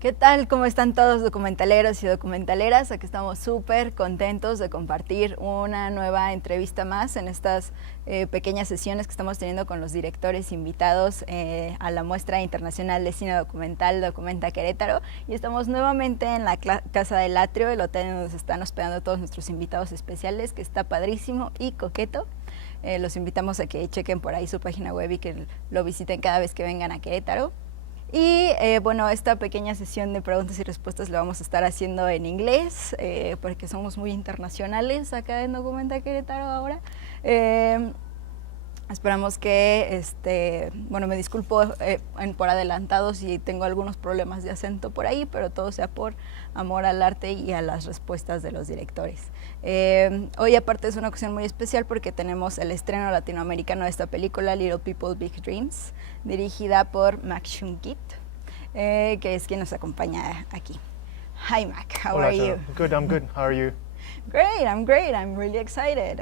¿Qué tal? ¿Cómo están todos documentaleros y documentaleras? Aquí estamos súper contentos de compartir una nueva entrevista más en estas pequeñas sesiones que estamos teniendo con los directores invitados a la muestra internacional de cine documental Documenta Querétaro. Y estamos nuevamente en la Casa del Atrio, el hotel donde se están hospedando todos nuestros invitados especiales, que está padrísimo y coqueto. Los invitamos a que chequen por ahí su página web y que lo visiten cada vez que vengan a Querétaro. Y bueno, esta pequeña sesión de preguntas y respuestas la vamos a estar haciendo en inglés, porque somos muy internacionales acá en Documenta Querétaro ahora. Esperamos que, bueno, me disculpo por adelantado si tengo algunos problemas de acento por ahí, pero todo sea por amor al arte y a las respuestas de los directores. Hoy aparte es una ocasión muy especial porque tenemos el estreno latinoamericano de esta película, Little People, Big Dreams, dirigida por Mak Chun Kit, que es quien nos acompaña aquí. Hi Mac, how Hola, are you? Good, I'm good. How are you? Great, I'm great. I'm really excited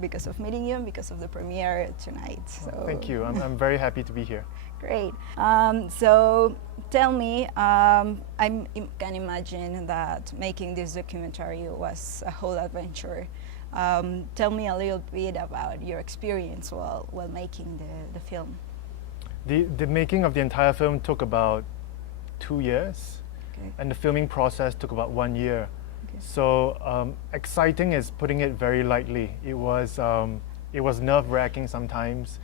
because of meeting you and because of the premiere tonight. So. Thank you. I'm very happy to be here. Great. So tell me, I can imagine that making this documentary was a whole adventure. Tell me a little bit about your experience while making the film. The making of the entire film took about 2 years, Okay. and the filming process took about 1 year. Okay. So exciting is putting it very lightly. It was nerve-wracking sometimes.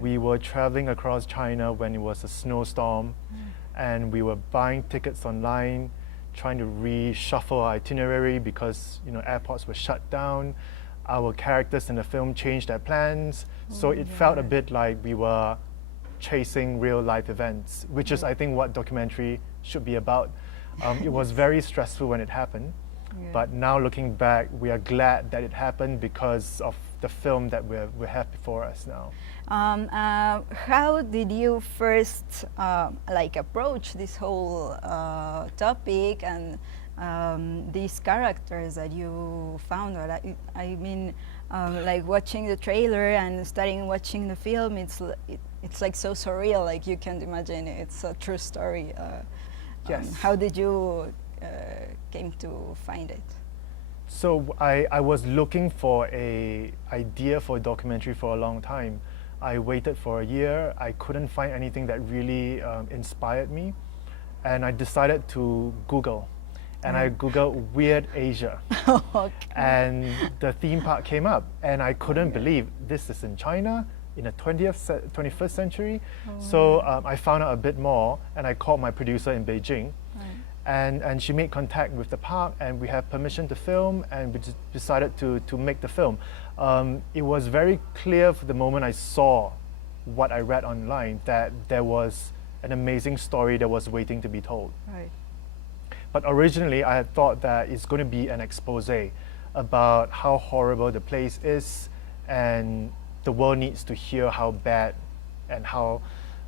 We were traveling across China when it was a snowstorm, and we were buying tickets online, trying to reshuffle our itinerary because airports were shut down. Our characters in the film changed their plans, so it felt a bit like we were chasing real-life events, which is, I think, what documentary should be about. It was very stressful when it happened, but now looking back, we are glad that it happened because of the film that we have before us now. How did you first approach this whole topic and these characters that you found? I mean, like watching the trailer and starting watching the film, it's like so surreal. Like you can't imagine it's a true story. Yes. How did you came to find it? So I was looking for an idea for a documentary for a long time. I waited for a year. I couldn't find anything that really inspired me, and I decided to Google. And I Googled Weird Asia. Okay. And the theme park came up, and I couldn't believe this is in China in the 21st century. So I found out a bit more, and I called my producer in Beijing. And she made contact with the park, and we have permission to film, and we just decided to make the film. It was very clear from the moment I saw what I read online that there was an amazing story that was waiting to be told. Right. But originally I had thought that it's going to be an expose about how horrible the place is, and the world needs to hear how bad and how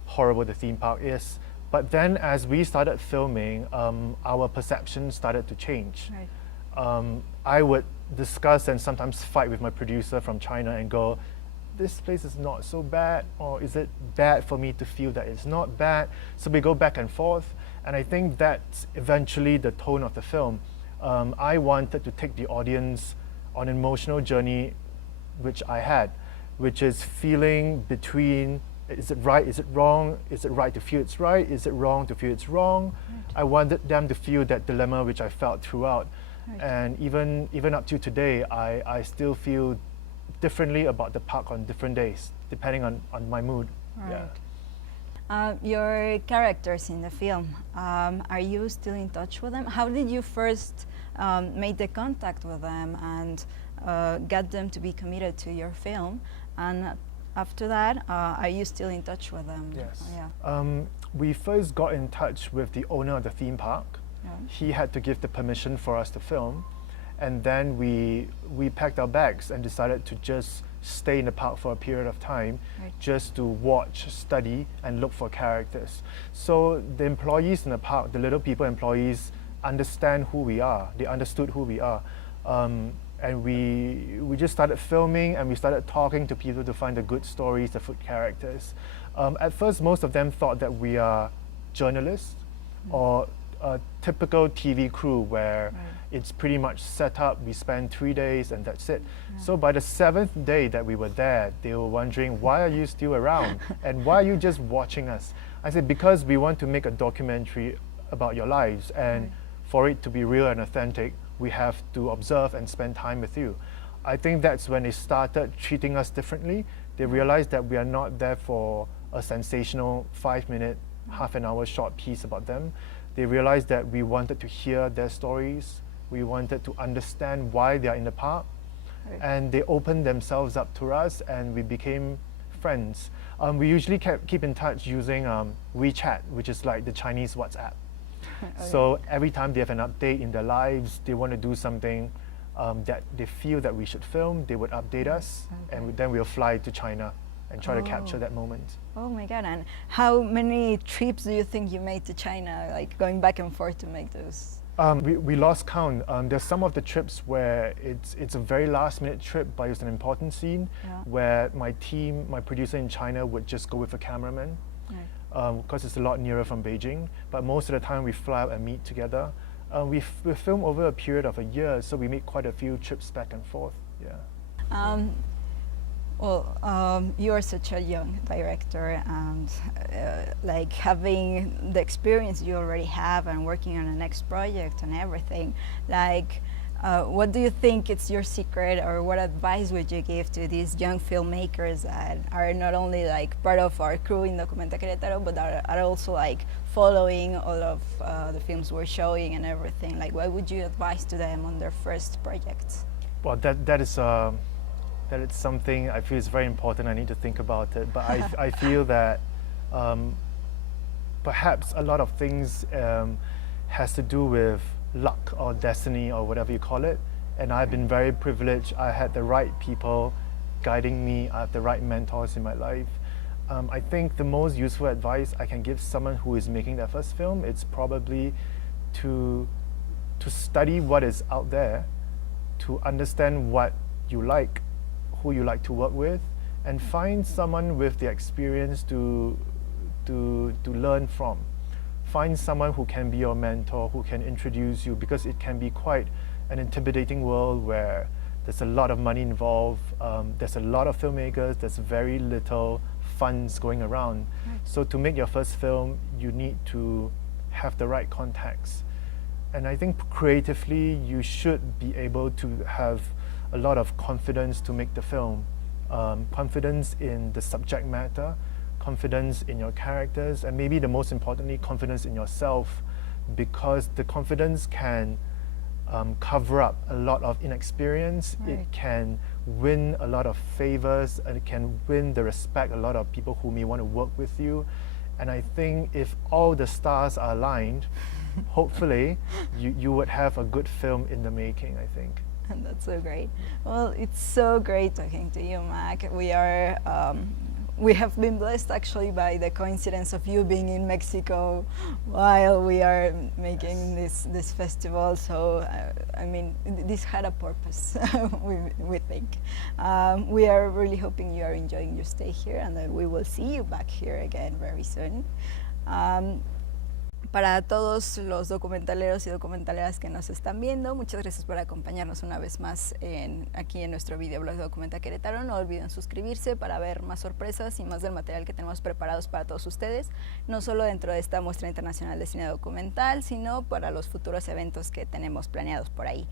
horrible the theme park is. But then as we started filming, our perception started to change. Right. I would discuss and sometimes fight with my producer from China and go, this place is not so bad, or is it bad for me to feel that it's not bad? So we go back and forth, and I think that's eventually the tone of the film. I wanted to take the audience on an emotional journey, which I had, which is feeling between, is it right, is it wrong, is it right to feel it's right, is it wrong to feel it's wrong? Right. I wanted them to feel that dilemma which I felt throughout. Right. And even up to today, I still feel differently about the park on different days, depending on my mood. Right. Yeah. Your characters in the film, are you still in touch with them? How did you first make the contact with them and get them to be committed to your film? And after that, are you still in touch with them? Yes. Yeah. We first got in touch with the owner of the theme park. Yeah. He had to give the permission for us to film. And then we packed our bags and decided to just stay in the park for a period of time, Right. just to watch, study, and look for characters. So the employees in the park, the Little People employees, understand who we are. They understood who we are. And we just started filming, and we started talking to people to find the good stories, the good characters. At first, most of them thought that we are journalists or a typical TV crew where it's pretty much set up. We spend 3 days and that's it. So by the 7th day that we were there, they were wondering, why are you still around? And why are you just watching us? I said, because we want to make a documentary about your lives, and for it to be real and authentic, we have to observe and spend time with you. I think that's when they started treating us differently. They realized that we are not there for a sensational 5-minute, half an hour short piece about them. They realized that we wanted to hear their stories. We wanted to understand why they are in the park. And they opened themselves up to us, and we became friends. We usually keep in touch using WeChat, which is like the Chinese WhatsApp. So every time they have an update in their lives, they want to do something that they feel that we should film, they would update us, and then we'll fly to China and try to capture that moment. Oh my God, and how many trips do you think you made to China, like going back and forth to make those? We lost count. There's some of the trips where it's a very last minute trip, but it's an important scene where my team, my producer in China would just go with a cameraman because it's a lot nearer from Beijing. But most of the time we fly out and meet together. We film over a period of a year, so we make quite a few trips back and forth. Yeah. You are such a young director, and like having the experience you already have and working on the next project and everything, like what do you think is your secret, or what advice would you give to these young filmmakers that are not only like part of our crew in Documental Querétaro, but are also like following all of the films we're showing and everything? Like, what would you advise to them on their first projects? Well, that is something I feel is very important. I need to think about it. But I feel that perhaps a lot of things has to do with luck or destiny or whatever you call it. And I've been very privileged. I had the right people guiding me. I have the right mentors in my life. I think the most useful advice I can give someone who is making their first film, it's probably to study what is out there, to understand what you like, who you like to work with, and find someone with the experience to learn from. Find someone who can be your mentor, who can introduce you, because it can be quite an intimidating world where there's a lot of money involved, there's a lot of filmmakers, there's very little funds going around. So to make your first film, you need to have the right contacts. And I think creatively, you should be able to have a lot of confidence to make the film. Confidence in the subject matter, confidence in your characters, and maybe the most importantly, confidence in yourself, because the confidence can cover up a lot of inexperience. It can win a lot of favors, and it can win the respect of a lot of people who may want to work with you. And I think if all the stars are aligned, hopefully you would have a good film in the making, I think. And that's so great. Well, it's so great talking to you, Mac. We have been blessed actually by the coincidence of you being in Mexico while we are making this festival. So I mean, this had a purpose. we think. We are really hoping you are enjoying your stay here, and that we will see you back here again very soon. Para todos los documentaleros y documentaleras que nos están viendo, muchas gracias por acompañarnos una vez más aquí en nuestro videoblog de Documental Querétaro. No olviden suscribirse para ver más sorpresas y más del material que tenemos preparados para todos ustedes, no solo dentro de esta muestra internacional de cine documental, sino para los futuros eventos que tenemos planeados por ahí.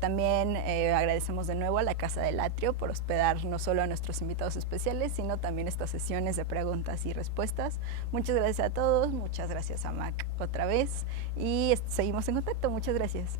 También agradecemos de nuevo a la Casa del Atrio por hospedar no solo a nuestros invitados especiales, sino también estas sesiones de preguntas y respuestas. Muchas gracias a todos, muchas gracias a Mac otra vez, y seguimos en contacto. Muchas gracias.